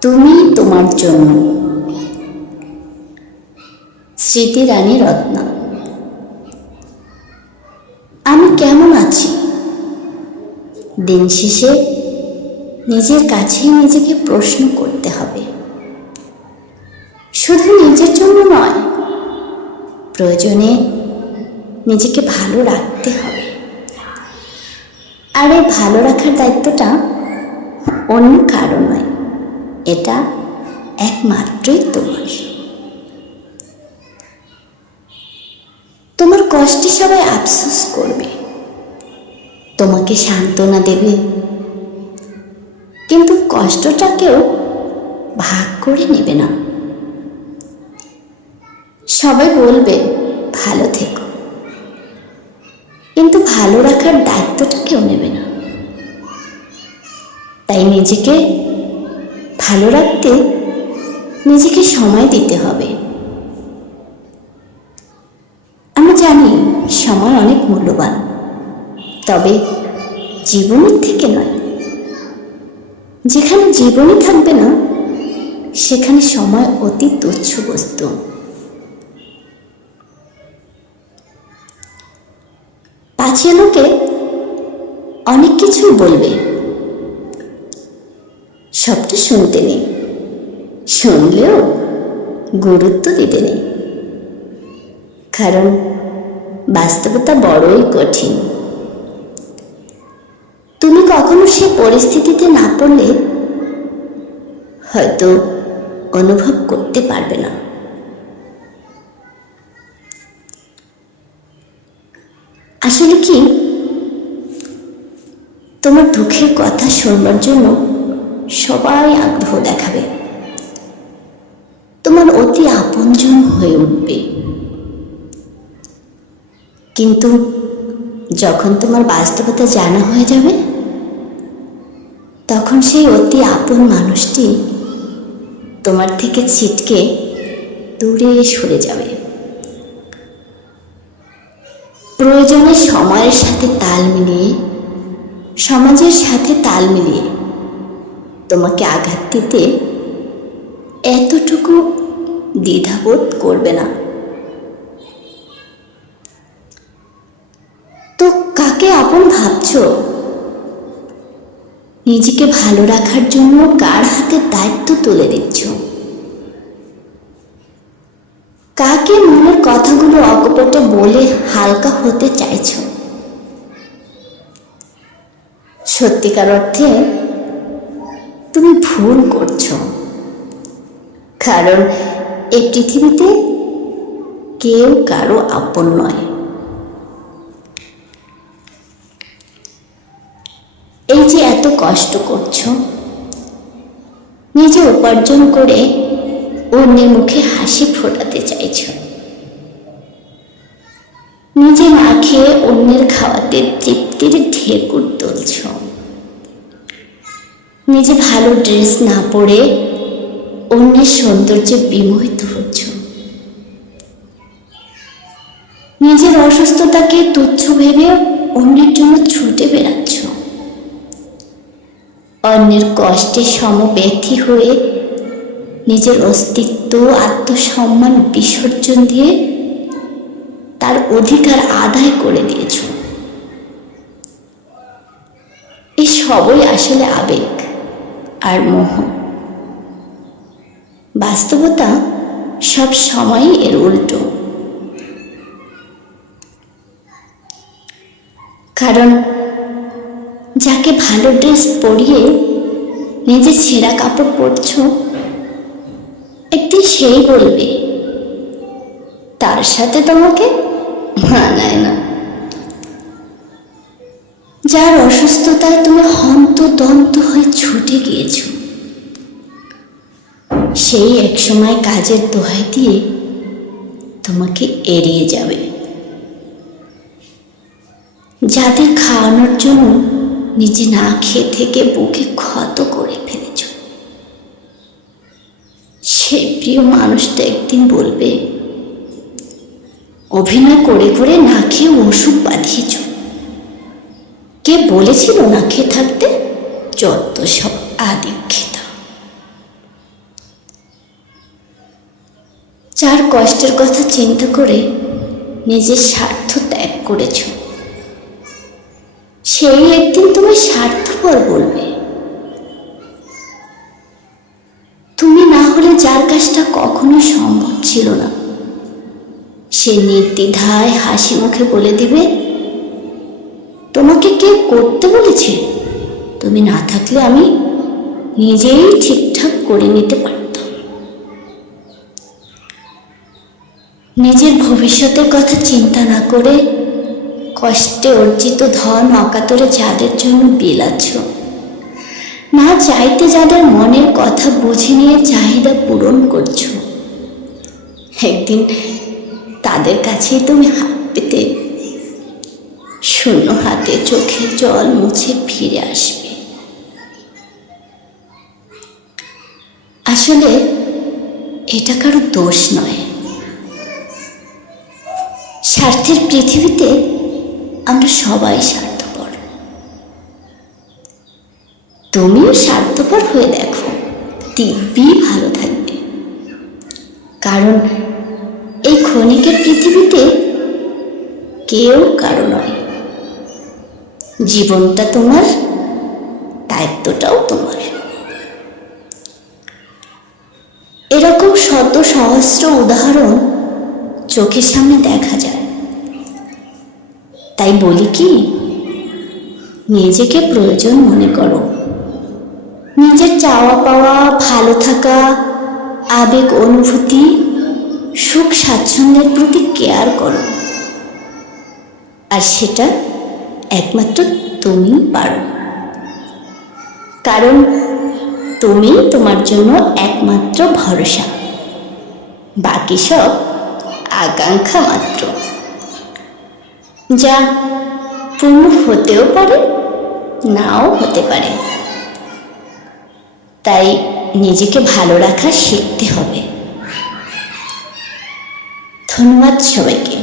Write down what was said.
তুমি তোমার জন্য। স্মৃতি রানী রত্ন। আমি কেমন আছি? দিন শেষে নিজের কাছেই নিজেকে প্রশ্ন করতে হবে। শুধু নিজের জন্য নয়, প্রয়োজনে নিজেকে ভালো রাখতে হবে। আর এই ভালো রাখার দায়িত্বটা অন্য কারও নয়। এটা একমাত্রই তোমার। তোমার কষ্টে সবাই আফসোস করবে। তোমাকে সান্ত্বনা দেবে। কিন্তু কষ্টটাকেও ভাগ করে নেবে না। সবাই বলবে, ভালো থেকো। কিন্তু ভালো রাখার দায়িত্বটা কেউ নেবে না। তাই নিজেকে ভালো রাখতে নিজেকে সময় দিতে হবে। আমি জানি সময় অনেক মূল্যবান, তবে জীবনের থেকে নয়। যেখানে জীবনই থাকবে না, সেখানে সময় অতি তুচ্ছ বস্তু। পাছে লোকে অনেক কিছুই বলবে। সবটা শুনতে নেই শুনলেও গুরুত্ব দিতে নেই কারণ বাস্তবতা বড়ই কঠিন। তুমি কখনো সে পরিস্থিতিতে না পড়লে হয়তো অনুভব করতে পারবে না। আসলে কি? তোমার দুঃখের কথা শুনবার জন্য সবাই আগ্রহ দেখাবে। তোমার অতি আপনজন হয়ে উঠবে। কিন্তু যখন তোমার বাস্তবতা জানা হয়ে যাবে, তখন সেই অতি আপন মানুষটি তোমার থেকে ছিটকে দূরে সরে যাবে। প্রয়োজনে সময়ের সাথে তাল মিলিয়ে, সমাজের সাথে তাল মিলিয়ে তোমাকে আঘাত দিতে এতটুকু দ্বিধাবোধ করবে না। তো কাকে আপন ভাবছ? নিজেকে ভালো রাখার জন্য কার হাতে দায়িত্ব তুলে দিচ্ছ? কাকে মনের কথাগুলো অকপটে বলে হালকা হতে চাইছ? সত্যিকার অর্থে তুমি ভুল করছ। কারণ এই পৃথিবীতে কেউ কারও আপন নয়। এই যে এত কষ্ট করছ, নিজে উপার্জন করে অন্যের মুখে হাসি ফোটাতে চাইছ। নিজে না খেয়ে অন্যের খাওয়াতে তৃপ্তির ঢেকুর তুলছ। নিজে ভালো ড্রেস না পরে অন্যের সৌন্দর্যে বিমোহিত হচ্ছ। নিজের অসুস্থতাকে তুচ্ছ ভেবে অন্যের জন্য ছুটে বেড়াচ্ছ। অন্যের কষ্টে সমব্যথী হয়ে নিজের অস্তিত্ব, আত্মসম্মান বিসর্জন দিয়ে তার অধিকার আদায় করে দিয়েছ। সবই আসলে আবেগ। আর মোহ। বাস্তবতা সব সময়ই এর উল্টো। কারণ যাকে ভালো ড্রেস পরিয়ে নিজে ছেঁড়া কাপড় পরছ একদিন সেই বলবে তার সাথে তোমাকে মানায় না যার অসুস্থতায় তুমি হন্তদন্ত হয়ে ছুটে গিয়েছ। সেই একসময় কাজের দোহাই দিয়ে তোমাকে এড়িয়ে যাবে। যাদের খাওয়ানোর জন্য নিজে না খেয়ে থেকে বুকে ক্ষত করে ফেলেছ। সে প্রিয় মানুষটা একদিন বলবে, অভিনয় করে করে না খেয়ে ওষুধ কে বলেছিল না খেয়ে থাকতে? যত সব আদিক্ষিত যার কষ্টের কথা চিন্তা করে নিজের স্বার্থ ত্যাগ করেছ। সেই একদিন তোমায় স্বার্থপর বলবে। তুমি না হলে যার কাজটা কখনো সম্ভব ছিল না। সে নির্দ্বিধায় হাসি মুখে বলে দিবে তোমাকে কে করতে বলেছে? তুমি না থাকলে আমি নিজেই ঠিকঠাক করে নিতে পারতাম। নিজের ভবিষ্যতের কথা চিন্তা না করে কষ্টে অর্জিত ধন অকাতরে যাদের জন্য বিলাচ্ছ। না চাইতে যাদের মনের কথা বুঝে নিয়ে চাহিদা পূরণ করছ। একদিন তাদের কাছেই তুমি হাত পেতে শূন্য হাতে চোখে জল মুছে ফিরে আসবে। আসলে এটা কারও দোষ নয়। স্বার্থের পৃথিবীতে আমরা সবাই স্বার্থপর। তুমিও স্বার্থপর হয়ে দেখো, দিব্যি ভালো থাকবে। কারণ এই ক্ষণিকের পৃথিবীতে কেউ কারও নয়। জীবনটা তোমার, দায়িত্বটাও তোমার। এরকম শত সহস্র উদাহরণ চোখের সামনে দেখা যায়। তাই বলি কি, নিজেকে প্রয়োজন মনে করো। নিজের চাওয়া পাওয়া, ভালো থাকা, আবেগ, অনুভূতি, সুখ, স্বাচ্ছন্দ্যের প্রতি কেয়ার করো। আর সেটা একমাত্র তুমি পারো। কারণ তুমি তোমার জন্য একমাত্র ভরসা। বাকি সব আকাঙ্ক্ষা মাত্র। যা পূর্ণ হতেও পারে, নাও হতে পারে। তাই নিজেকে ভালো রাখা শিখতে হবে। ধন্যবাদ সবাইকে।